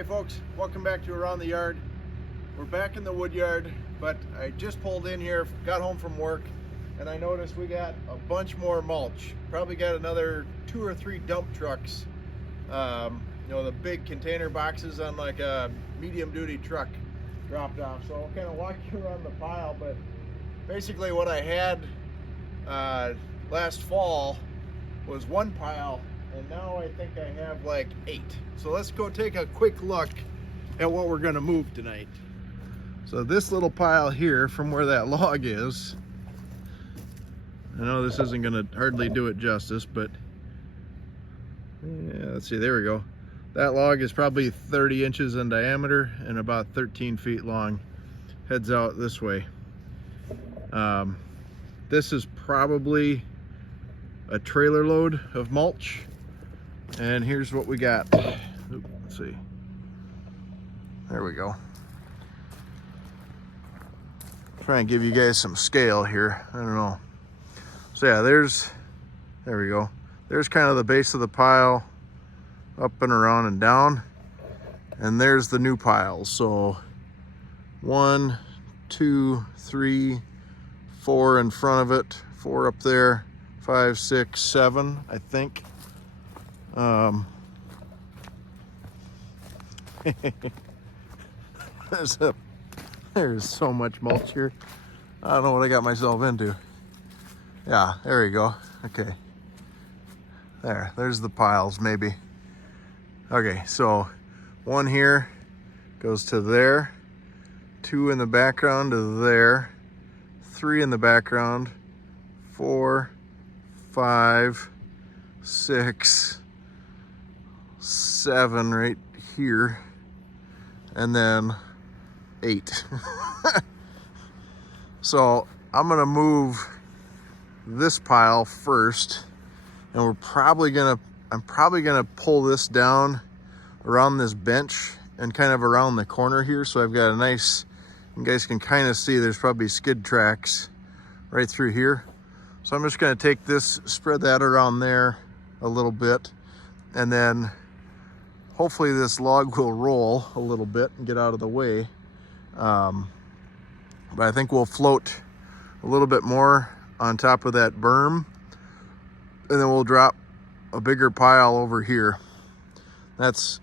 Hey folks, welcome back to Around the Yard. We're back in the wood yard, but I just pulled in here, got home from work, and I noticed we got a bunch more mulch. Probably got another 2 or 3 dump trucks. You know, the big container boxes on like a medium duty truck dropped off. So I'll kind of walk you around the pile, but basically what I had last fall was 1 pile, and now I think I have like 8. So let's go take a quick look at what we're gonna move tonight. So this little pile here from where that log is, I know this isn't gonna hardly do it justice, but yeah, let's see, there we go. That log is probably 30 inches in diameter and about 13 feet long. Heads out this way. This is probably a trailer load of mulch, and here's what we got. Let's see, there we go. Try and give you guys some scale here. I don't know. So yeah, there we go. There's kind of the base of the pile, up and around and down, and there's the new piles. So 1, 2, 3, 4 in front of it, 4 up there, 5, 6, 7, I think. There's so much mulch here. I don't know what I got myself into. Yeah, there you go. Okay. There's the piles, maybe. Okay, so 1 here goes to there, 2 in the background to there, 3 in the background, 4, 5, 6, 7 right here, and then 8. So I'm gonna move this pile first, and I'm probably gonna pull this down around this bench and kind of around the corner here. So I've got a nice, you guys can kind of see there's probably skid tracks right through here. So I'm just gonna take this, spread that around there a little bit, and then hopefully this log will roll a little bit and get out of the way. But I think we'll float a little bit more on top of that berm, and then we'll drop a bigger pile over here. That's,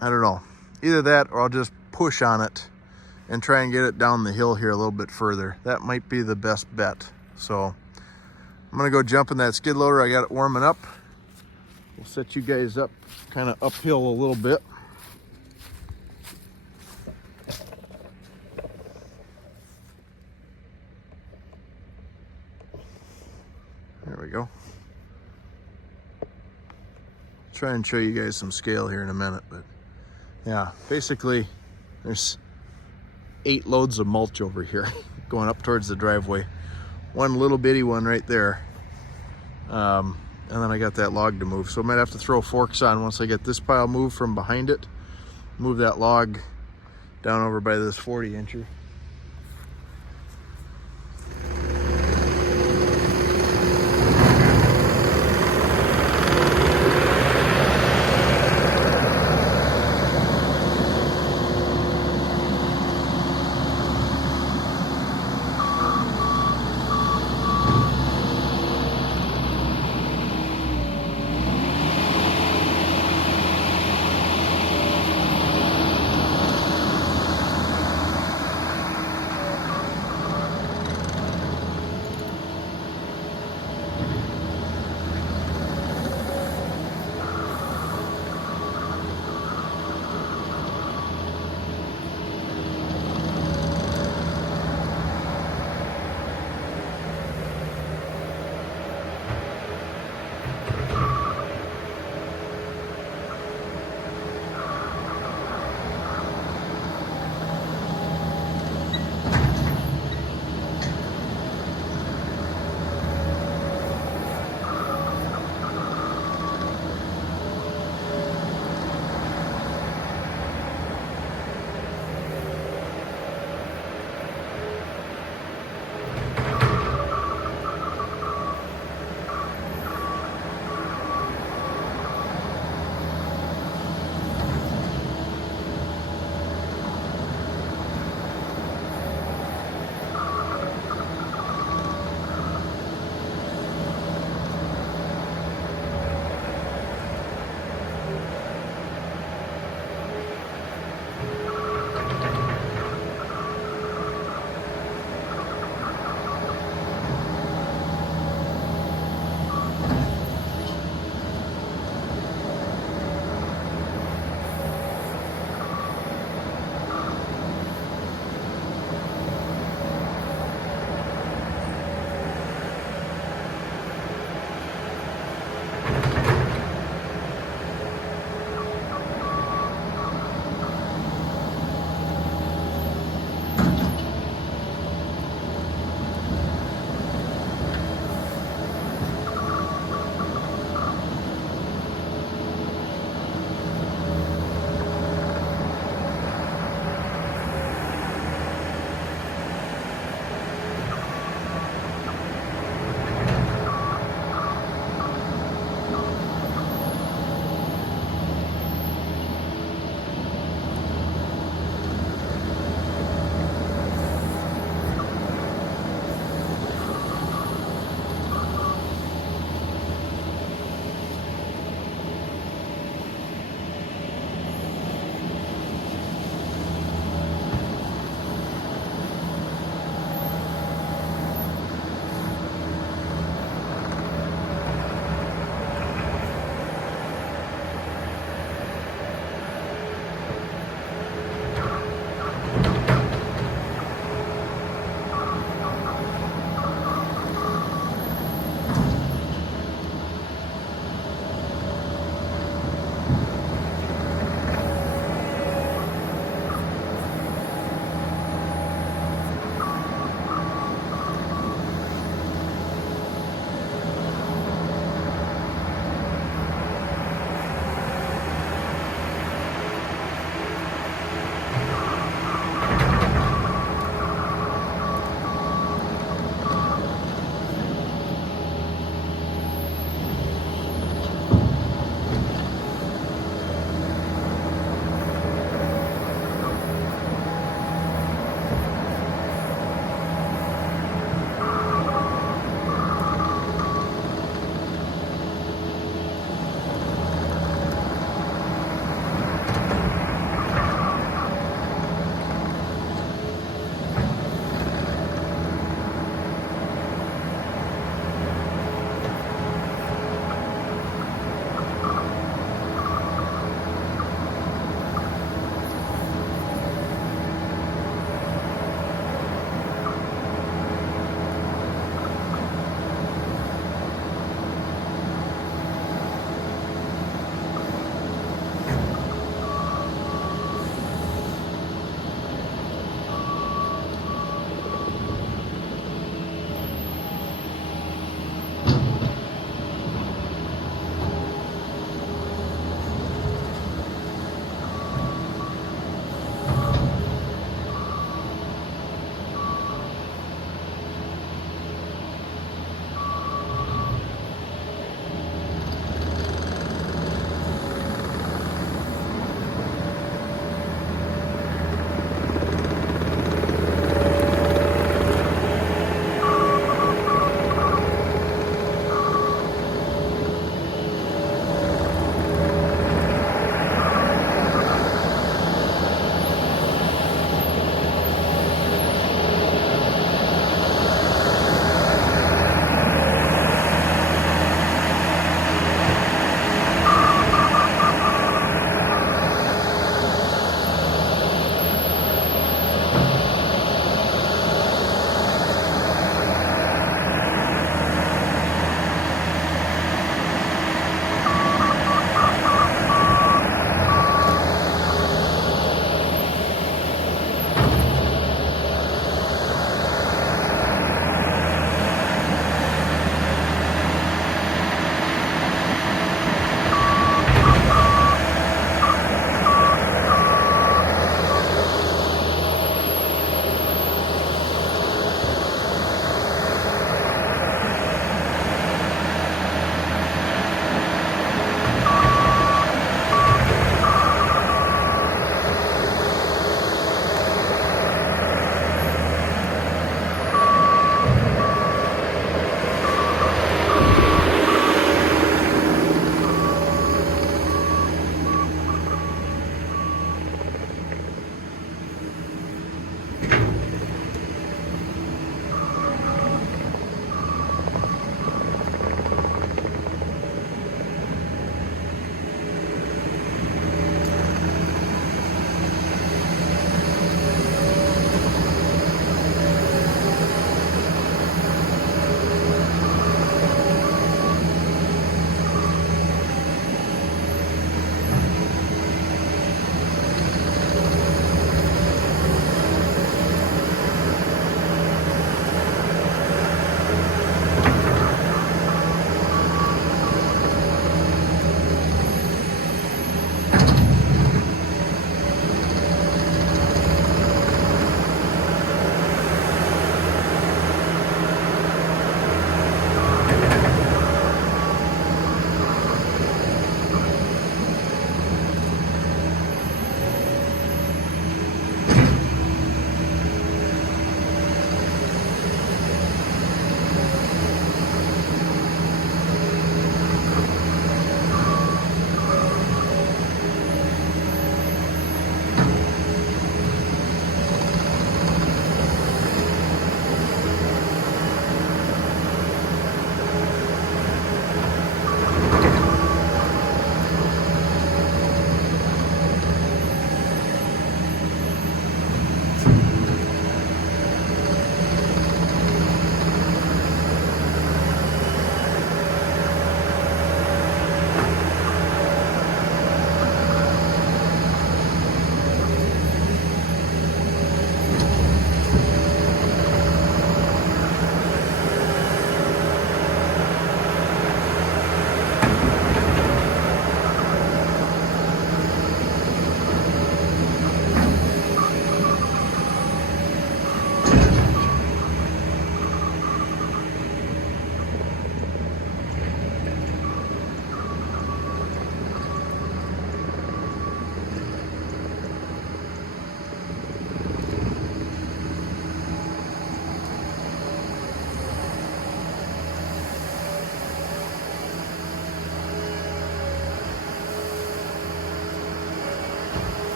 I don't know, either that or I'll just push on it and try and get it down the hill here a little bit further. That might be the best bet. So I'm gonna go jump in that skid loader. I got it warming up. We'll set you guys up kind of uphill a little bit. There we go. Try and show you guys some scale here in a minute, but yeah, basically there's 8 loads of mulch over here going up towards the driveway. 1 little bitty one right there. And then I got that log to move. So I might have to throw forks on once I get this pile moved from behind it. Move that log down over by this 40-incher.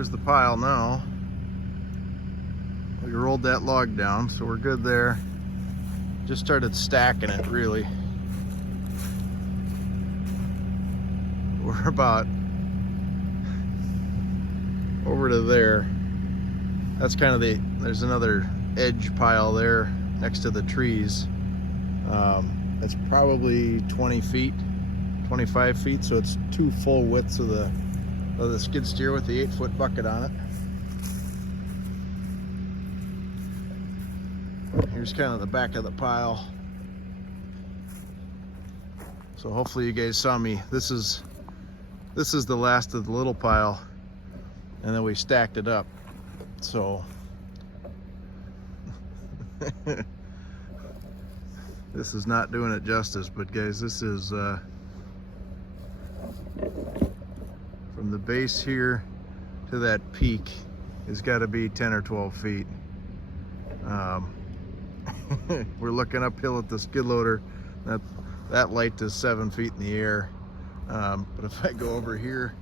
there's the pile now. We rolled that log down, so we're good there. Just started stacking it, really. We're about over to there. That's kind of there's another edge pile there next to the trees. It's probably 20 feet, 25 feet, so it's 2 full widths of the skid steer with the 8-foot bucket on it. Here's kind of the back of the pile. So hopefully you guys saw me. This is the last of the little pile, and then we stacked it up. So this is not doing it justice, but guys, this is from the base here to that peak has got to be 10 or 12 feet. We're looking uphill at the skid loader. That light is 7 feet in the air. But if I go over here,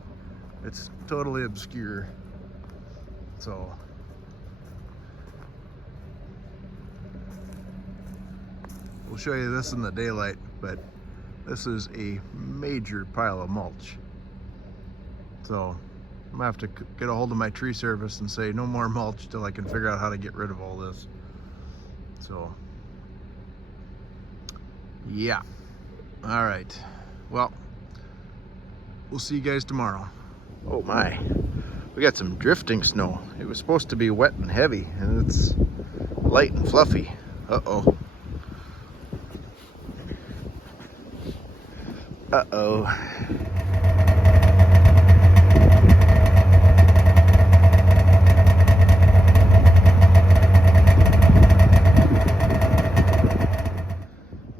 it's totally obscure. So we'll show you this in the daylight, but this is a major pile of mulch. So I'm gonna have to get a hold of my tree service and say no more mulch till I can figure out how to get rid of all this. So yeah, all right, well, we'll see you guys tomorrow. Oh my, we got some drifting snow. It was supposed to be wet and heavy, and it's light and fluffy. Uh-oh. Uh-oh.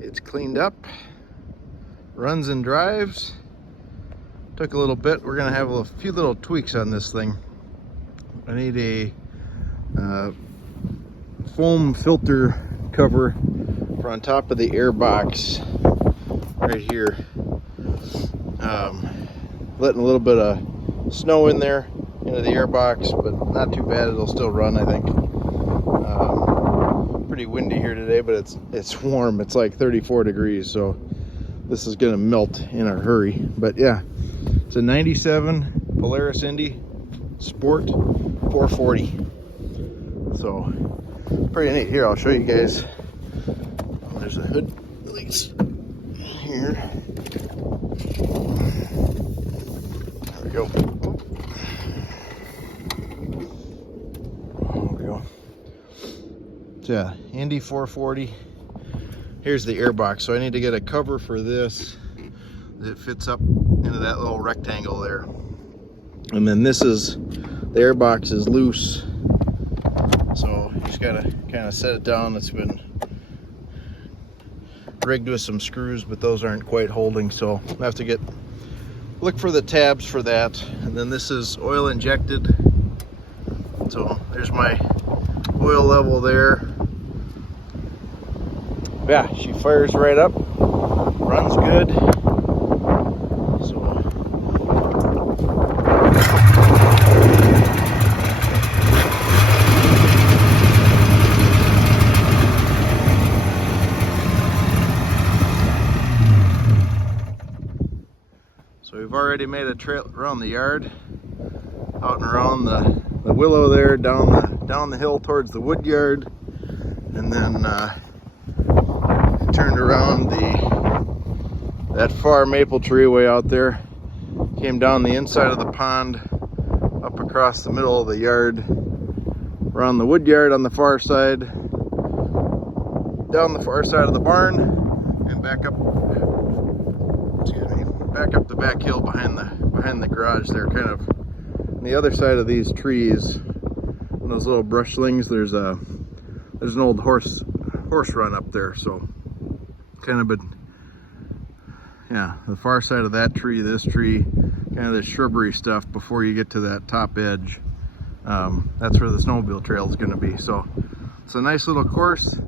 It's cleaned up, runs and drives. Took a little bit. We're gonna have a few little tweaks on this thing. I need a foam filter cover for on top of the air box right here. Letting a little bit of snow in there into the air box, but not too bad. It'll still run, I think. Pretty windy here today, but it's warm. It's like 34 degrees, so this is gonna melt in a hurry. But yeah, it's a 97 Polaris Indy Sport 440. So pretty neat. Here, I'll show you guys. Oh, there's a hood release here. There we go. There we go. So yeah, Indy 440. Here's the air box. So I need to get a cover for this that fits up into that little rectangle there. And then this is, the air box is loose. So you just gotta kind of set it down. It's been rigged with some screws, but those aren't quite holding. So I have to look for the tabs for that. And then this is oil injected. So there's my oil level there. Yeah, she fires right up, runs good. So we've already made a trail around the yard, out and around the willow there, down the hill towards the wood yard, and then turned around that far maple tree way out there, came down the inside of the pond, up across the middle of the yard, around the wood yard on the far side, down the far side of the barn, and back up, back up the back hill behind the garage there, kind of on the other side of these trees, and those little brushlings. There's an old horse run up there, so kind of the far side of that tree, this tree, kind of the shrubbery stuff before you get to that top edge. That's where the snowmobile trail is going to be. So it's a nice little course.